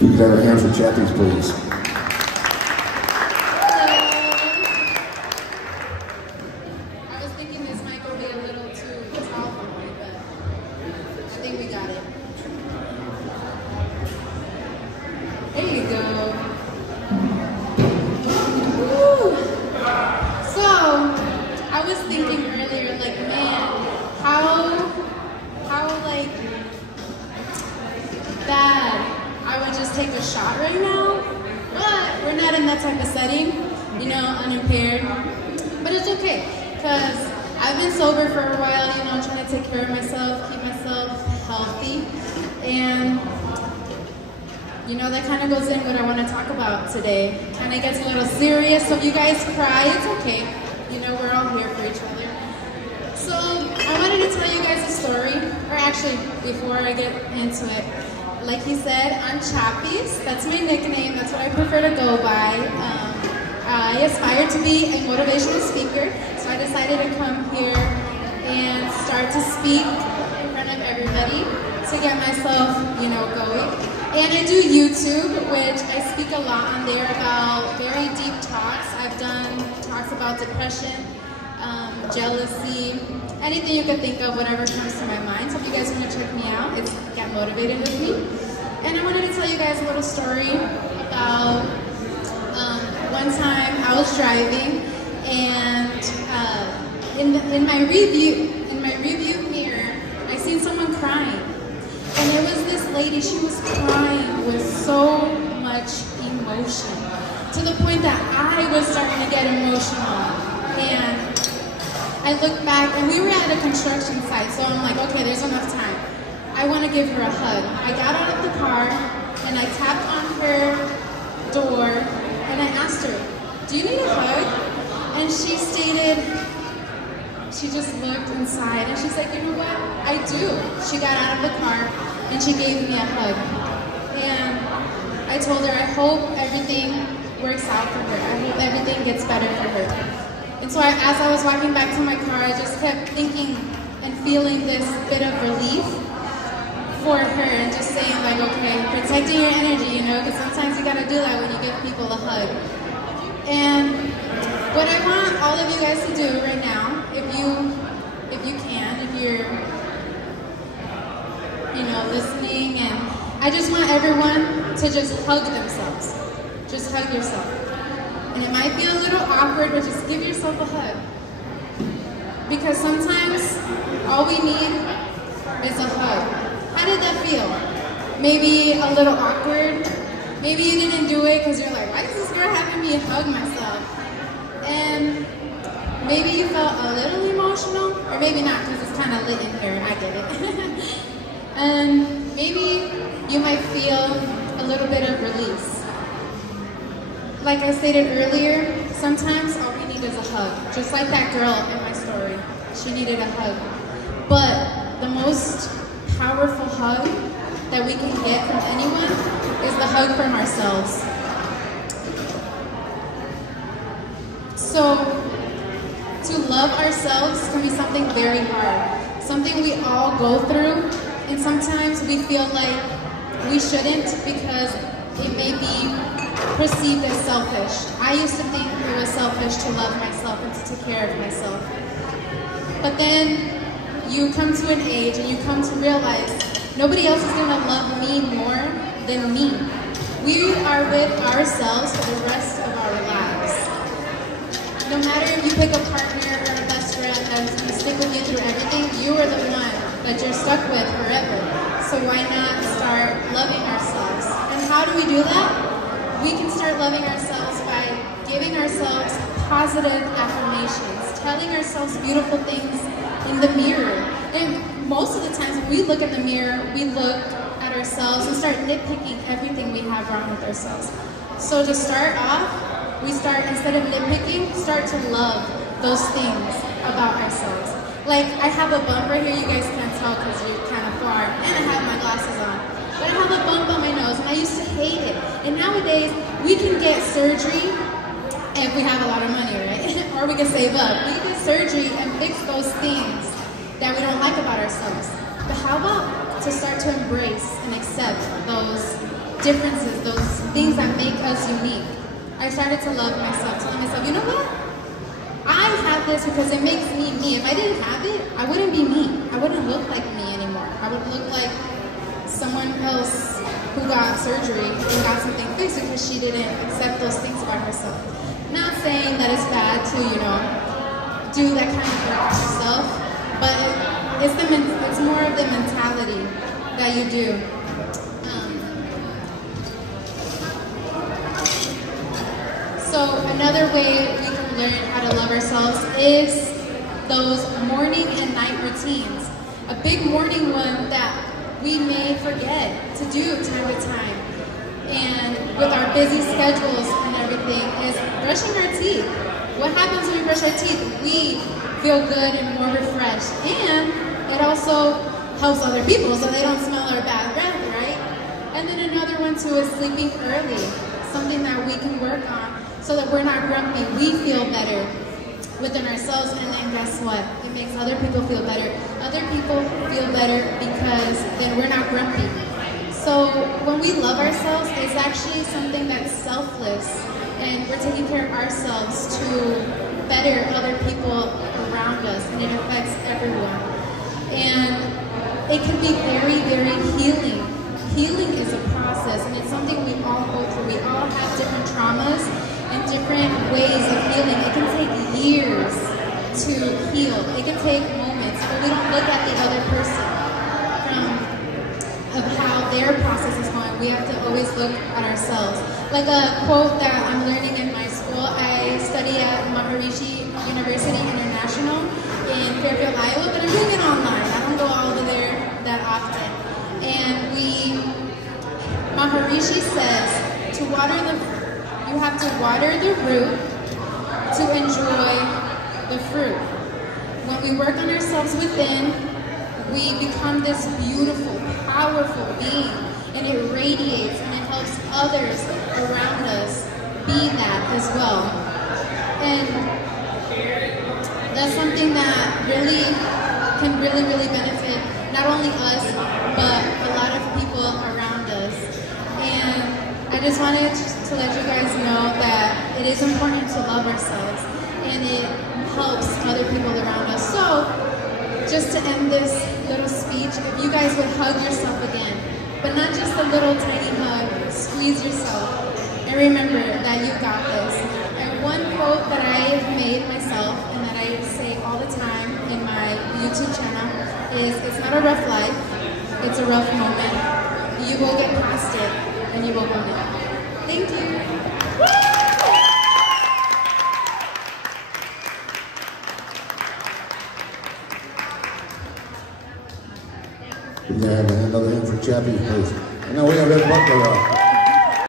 You can have a hand for Chapis, please. I was thinking this mic will be a little too tall for me, but I think we got it. There you go. Woo. So, I was thinking earlier, like, man, how like, bad I would just take a shot right now, but we're not in that type of setting, you know, unimpaired. But it's okay, because I've been sober for a while, you know, trying to take care of myself, keep myself healthy, and you know, that kind of goes in what I want to talk about today. Kind of gets a little serious, so if you guys cry, it's okay. You know, we're all here for each other. So, I wanted to tell you guys a story, or actually, before I get into it, like he said, I'm Chapis. That's my nickname. That's what I prefer to go by. I aspire to be a motivational speaker, so I decided to come here and start to speak in front of everybody to get myself, you know, going. And I do YouTube, which I speak a lot on there about very deep talks. I've done talks about depression, jealousy, anything you can think of, whatever comes to my mind. So if you guys want to check me out, it's Get Motivated with me. And I wanted to tell you guys a little story about one time I was driving, and in my review mirror, I seen someone crying. And there was this lady, she was crying with so much emotion, to the point that I was starting to get emotional. And I looked back, and we were at a construction site, so I'm like, okay, there's enough time. I want to give her a hug. I got out of the car, and I tapped on her door, and I asked her, do you need a hug? And she stated, she just looked inside, and she's like, you know what, I do. She got out of the car, and she gave me a hug. And I told her, I hope everything works out for her. I hope everything gets better for her. And so as I was walking back to my car, I just kept thinking and feeling this bit of relief for her, and just saying, like, okay, protecting your energy, you know, because sometimes you gotta do that when you give people a hug. And what I want all of you guys to do right now, if you can, if you're, you know, listening, and I just want everyone to just hug themselves. Just hug yourself. And it might feel a little awkward, but just give yourself a hug. Because sometimes all we need is a hug. How did that feel? Maybe a little awkward. Maybe you didn't do it because you're like, why is this girl having me hug myself? And maybe you felt a little emotional, or maybe not, because it's kind of lit in here, and I get it. And maybe you might feel a little bit of release. Like I stated earlier, sometimes all we need is a hug. Just like that girl in my story. She needed a hug. But the most powerful hug that we can get from anyone is the hug from ourselves. So, to love ourselves can be something very hard. Something we all go through, and sometimes we feel like we shouldn't because it may be perceived as selfish. I used to think it was selfish to love myself and to take care of myself. But then you come to an age and you come to realize nobody else is going to love me more than me. We are with ourselves for the rest of our lives. No matter if you pick a partner or a best friend that's going to stick with you through everything, you are the one that you're stuck with forever. So why not start loving ourselves? And how do we do that? We can start loving ourselves by giving ourselves positive affirmations, telling ourselves beautiful things in the mirror. And most of the times when we look in the mirror, we look at ourselves and start nitpicking everything we have wrong with ourselves. So to start off, we start, instead of nitpicking, start to love those things about ourselves. Like, I have a bump right here, you guys can't tell because you're kind of far, and I have my glasses on. But I have a bump on my nose, and I used to hate it. And nowadays, we can get surgery if we have a lot of money, right? Or we can save up. We can get surgery and fix those things that we don't like about ourselves. But how about to start to embrace and accept those differences, those things that make us unique. I started to love myself, telling myself, you know what? I have this because it makes me me. If I didn't have it, I wouldn't be me. I wouldn't look like me anymore. I would look like someone else who got surgery and got something fixed because she didn't accept those things about herself. Not saying that it's bad to, do that kind of work on yourself, but it's more of the mentality that you do. So another way we can learn how to love ourselves is those morning and night routines. A big morning one that we may forget to do time to time, and with our busy schedules and everything, is brushing our teeth. What happens when we brush our teeth? We feel good and more refreshed, and it also helps other people so they don't smell our bad breath, right? And then another one too is sleeping early, something that we can work on so that we're not grumpy. We feel better within ourselves, and then guess what? It makes other people feel better. Other people feel better because then we're not grumpy. So when we love ourselves, it's actually something that's selfless, and we're taking care of ourselves to better other people around us, and it affects everyone. And it can be very, very healing. Healing is a process, and it's something we all go through. We all have different traumas and different ways of healing. It can take years to heal. It can take moments, but we don't look at the other person of how their process is going. We have to always look at ourselves. Like a quote that I'm learning in my school, I study at Maharishi University International in Fairfield, Iowa, but I'm doing it online. I don't go over there that often. And Maharishi says, you have to water the root to enjoy the fruit. When we work on ourselves within, we become this beautiful, powerful being, and it radiates and it helps others around us be that as well. And that's something that can really benefit not only us, but a lot of people around us. And I just wanted to let you guys know that it is important to love ourselves, and it helps other people around us. So, just to end this little speech, if you guys would hug yourself again, but not just a little tiny hug, squeeze yourself, and remember that you got this. And one quote that I have made myself, and that I say all the time in my YouTube channel, is, it's not a rough life, it's a rough moment. You will get past it, and you will go now. Thank you. Yeah, another hand for Chapis, please. And now we have Ed Butler.